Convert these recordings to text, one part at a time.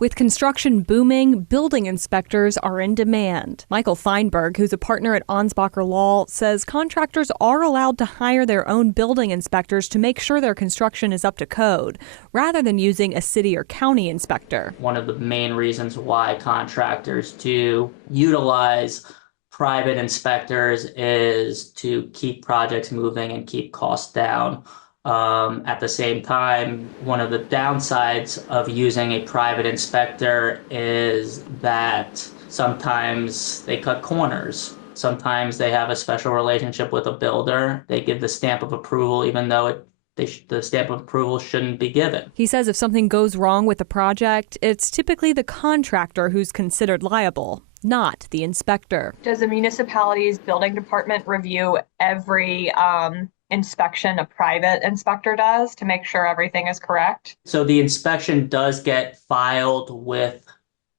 With construction booming, building inspectors are in demand. Michael Feinberg, who's a partner at Ansbacher Law, says contractors are allowed to hire their own building inspectors to make sure their construction is up to code, rather than using a city or county inspector. One of the main reasons why contractors do utilize private inspectors is to keep projects moving and keep costs down. At the same time, one of the downsides of using a private inspector is that sometimes they cut corners. Sometimes they have a special relationship with a builder. They give the stamp of approval even though the stamp of approval shouldn't be given. He says if something goes wrong with the project, it's typically the contractor who's considered liable, not the inspector. Does the municipality's building department review every inspection a private inspector does to make sure everything is correct? So the inspection does get filed with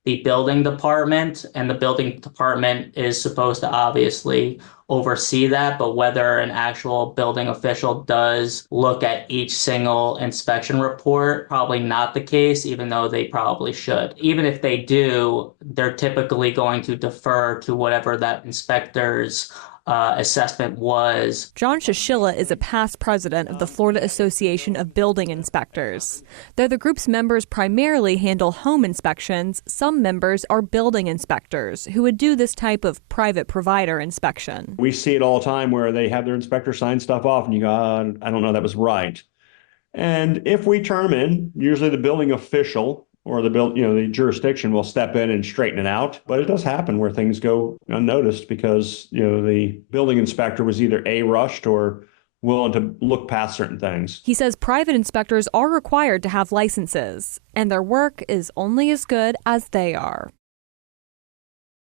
the building department, and the building department is supposed to obviously oversee that, but whether an actual building official does look at each single inspection report, probably not the case, even though they probably should. Even if they do, they're typically going to defer to whatever that inspector's assessment was. John Shishilla is a past president of the Florida Association of Building Inspectors. Though the group's members primarily handle home inspections, some members are building inspectors who would do this type of private provider inspection. We see it all the time where they have their inspector sign stuff off and you go, I don't know, that was right. And if we turn them in, usually the building official or the jurisdiction will step in and straighten it out. But it does happen where things go unnoticed because, the building inspector was either rushed or willing to look past certain things. He says private inspectors are required to have licenses, and their work is only as good as they are.